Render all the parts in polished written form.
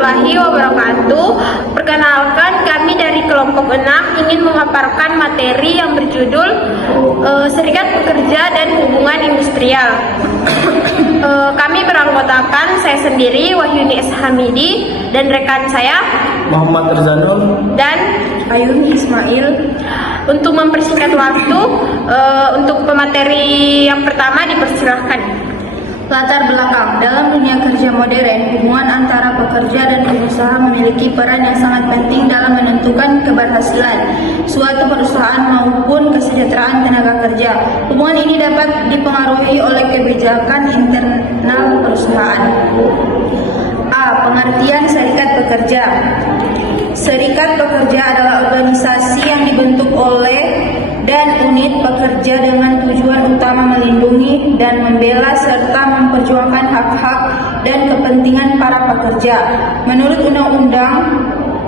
warahmatullahi wabarakatuh. Perkenalkan, kami dari kelompok 6 ingin memaparkan materi yang berjudul Serikat Pekerja dan Hubungan Industrial. Kami beranggotakan saya sendiri, Wahyuni S. Hamidi, dan rekan saya Muhammad Rizanul dan Ayuni Ismail. Untuk mempersingkat waktu, untuk pemateri yang pertama dipersilahkan. Latar belakang. Dalam dunia kerja modern, hubungan antara pekerja dan pengusaha memiliki peran yang sangat penting dalam menentukan keberhasilan suatu perusahaan maupun kesejahteraan tenaga kerja. Hubungan ini dapat dipengaruhi oleh kebijakan internal perusahaan. A. Pengertian serikat pekerja. Serikat pekerja adalah organisasi yang dibentuk oleh dan unit pekerja dengan tujuan utama melindungi dan membela serta memperjuangkan hak-hak dan kepentingan para pekerja. Menurut Undang-Undang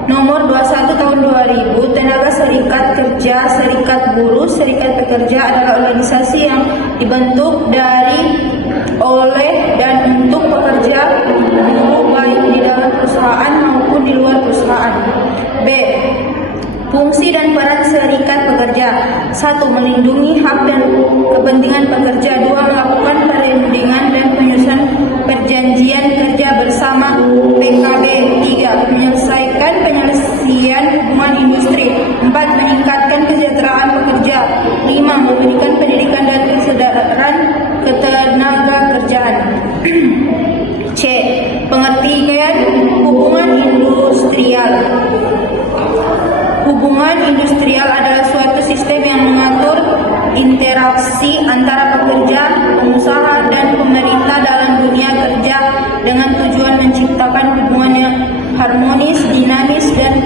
Nomor 21 Tahun 2000, tenaga serikat kerja, serikat buruh, serikat pekerja adalah organisasi yang dibentuk dari, oleh, dan untuk pekerja buruh baik di dalam perusahaan maupun di luar perusahaan. B. Fungsi dan peran serikat pekerja. 1. Melindungi hak dan kepentingan pekerja. 2. Melakukan perundingan dan penyusunan perjanjian kerja bersama PKB. 3. Menyelesaikan penyelesaian hubungan industri. 4. Meningkatkan kesejahteraan pekerja. 5. Memberikan pendidikan dan kesadaran ketenaga kerjaan. C. Pengertian hubungan industrial. Hubungan industrial adalah suatu sistem yang mengatur interaksi antara pekerja, pengusaha, dan pemerintah dalam dunia kerja dengan tujuan menciptakan hubungan yang harmonis, dinamis, dan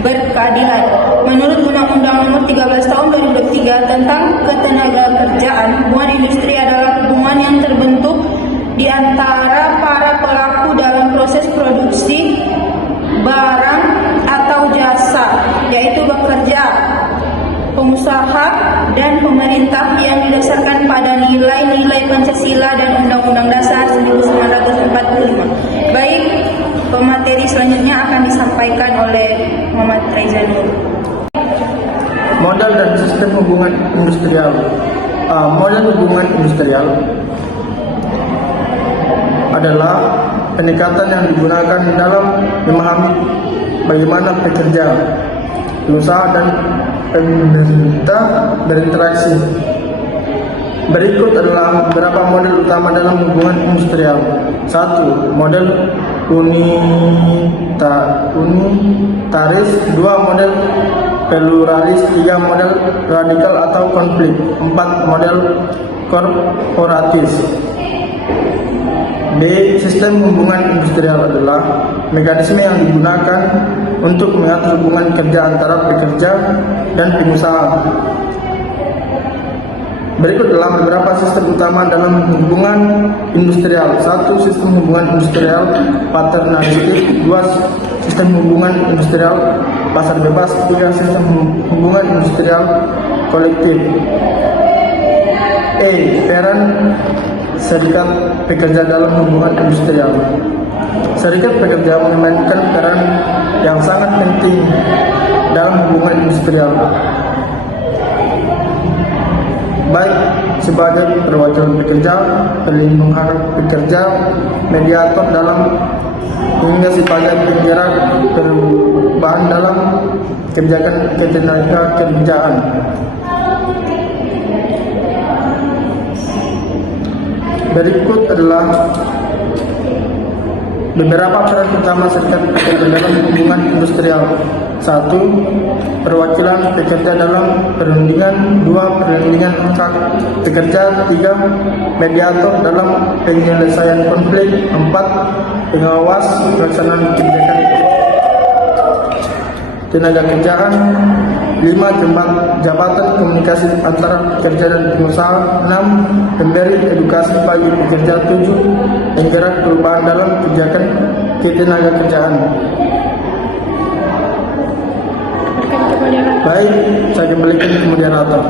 berkeadilan. Menurut Undang-Undang Nomor 13 Tahun 2003 tentang Ketenagakerjaan, hubungan industri adalah hubungan yang terbentuk di antara para pelaku dalam proses produksi barang atau jasa, yaitu bekerja, pengusaha, dan pemerintah yang didasarkan pada nilai-nilai Pancasila dan Undang-Undang Dasar 1945. Baik, pemateri selanjutnya akan disampaikan oleh Muhammad Rizanul. Model dan sistem hubungan industrial. Model hubungan industrial adalah pendekatan yang digunakan dalam memahami bagaimana pekerja, pengusaha, dan pemerintah berinteraksi. Berikut adalah beberapa model utama dalam hubungan industrial. 1. Model unitaris. 2. Model pluralis. 3. Model radikal atau konflik. 4. Model korporatis. B. Sistem hubungan industrial adalah mekanisme yang digunakan untuk mengatur hubungan kerja antara pekerja dan pengusaha. Berikut adalah beberapa sistem utama dalam hubungan industrial. 1. Sistem hubungan industrial paternalistik. 2. Sistem hubungan industrial pasar bebas. 3. Sistem hubungan industrial kolektif. Peran serikat pekerja dalam hubungan industrial. Serikat pekerja memainkan peran yang sangat penting dalam hubungan industrial, baik sebagai perwakilan pekerja, pelindung hak pekerja, mediator dalam, hingga sebagai penggerak perubahan dalam kebijakan ketenagakerjaan. Berikut adalah beberapa peran utama serikat pekerja dalam hubungan industrial. 1. Perwakilan pekerja dalam perundingan. 2. Perlindungan hak pekerja. 3. Mediator dalam penyelesaian konflik. 4. Pengawas pelaksanaan kebijakan tenaga kerjaan. 5. Jabatan komunikasi antara pekerja dan pengusaha. 6. Pemberi edukasi bagi pekerja. 7. Penggerak perubahan dalam kebijakan ketenaga kerjaan. Baik, saya kembalikan ke moderator.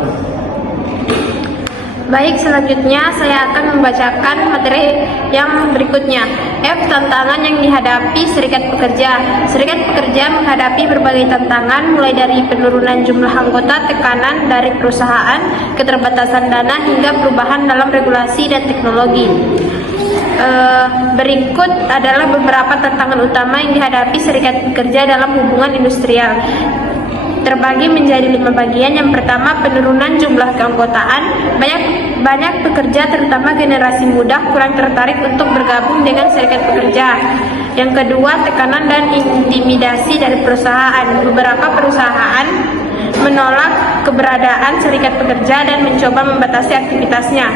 Baik, selanjutnya saya akan membacakan materi yang berikutnya. F. Tantangan yang dihadapi serikat pekerja. Serikat pekerja menghadapi berbagai tantangan, mulai dari penurunan jumlah anggota, tekanan dari perusahaan, keterbatasan dana, hingga perubahan dalam regulasi dan teknologi. Berikut adalah beberapa tantangan utama yang dihadapi serikat pekerja dalam hubungan industrial. Terbagi menjadi 5 bagian. Yang pertama, penurunan jumlah keanggotaan. Banyak pekerja, terutama generasi muda, kurang tertarik untuk bergabung dengan serikat pekerja. Yang kedua, tekanan dan intimidasi dari perusahaan. Beberapa perusahaan menolak keberadaan serikat pekerja dan mencoba membatasi aktivitasnya.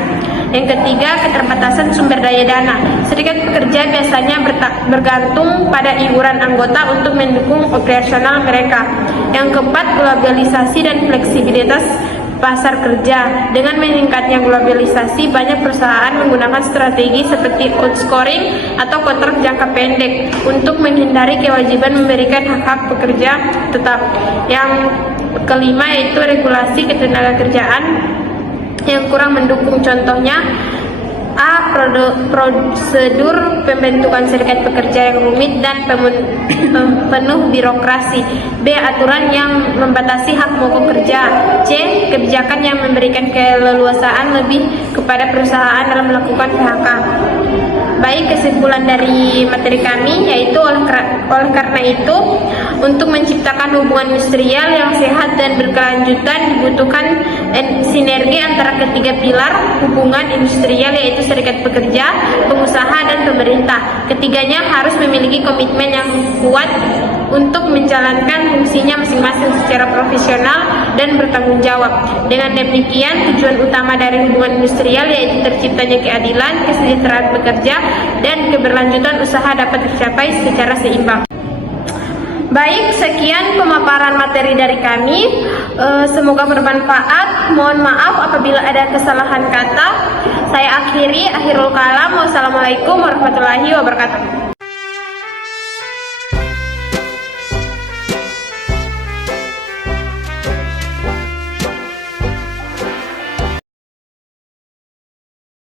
Yang ketiga, keterbatasan sumber daya dana. Serikat pekerja biasanya bergantung pada iuran anggota untuk mendukung operasional mereka. Yang keempat, globalisasi dan fleksibilitas pasar kerja. Dengan meningkatnya globalisasi, banyak perusahaan menggunakan strategi seperti outscoring atau kontrak jangka pendek untuk menghindari kewajiban memberikan hak-hak pekerja tetap. Yang kelima yaitu regulasi ketenagakerjaan yang kurang mendukung. Contohnya, A. Prosedur pembentukan serikat pekerja yang rumit dan penuh birokrasi. B. Aturan yang membatasi hak mogok kerja. C. Kebijakan yang memberikan keleluasaan lebih kepada perusahaan dalam melakukan PHK. Baik, kesimpulan dari materi kami yaitu oleh karena itu, untuk menciptakan hubungan industrial yang sehat dan berkelanjutan dibutuhkan sinergi antara ketiga pilar hubungan industrial, yaitu serikat pekerja, pengusaha, dan pemerintah. Ketiganya harus memiliki komitmen yang kuat untuk menjalankan fungsinya masing-masing secara profesional dan bertanggung jawab. Dengan demikian, tujuan utama dari hubungan industrial yaitu terciptanya keadilan, kesejahteraan pekerja, dan keberlanjutan usaha dapat tercapai secara seimbang. Baik, sekian pemaparan materi dari kami. Semoga bermanfaat. Mohon maaf apabila ada kesalahan kata. Saya akhiri, akhirul kalam. Wassalamualaikum warahmatullahi wabarakatuh.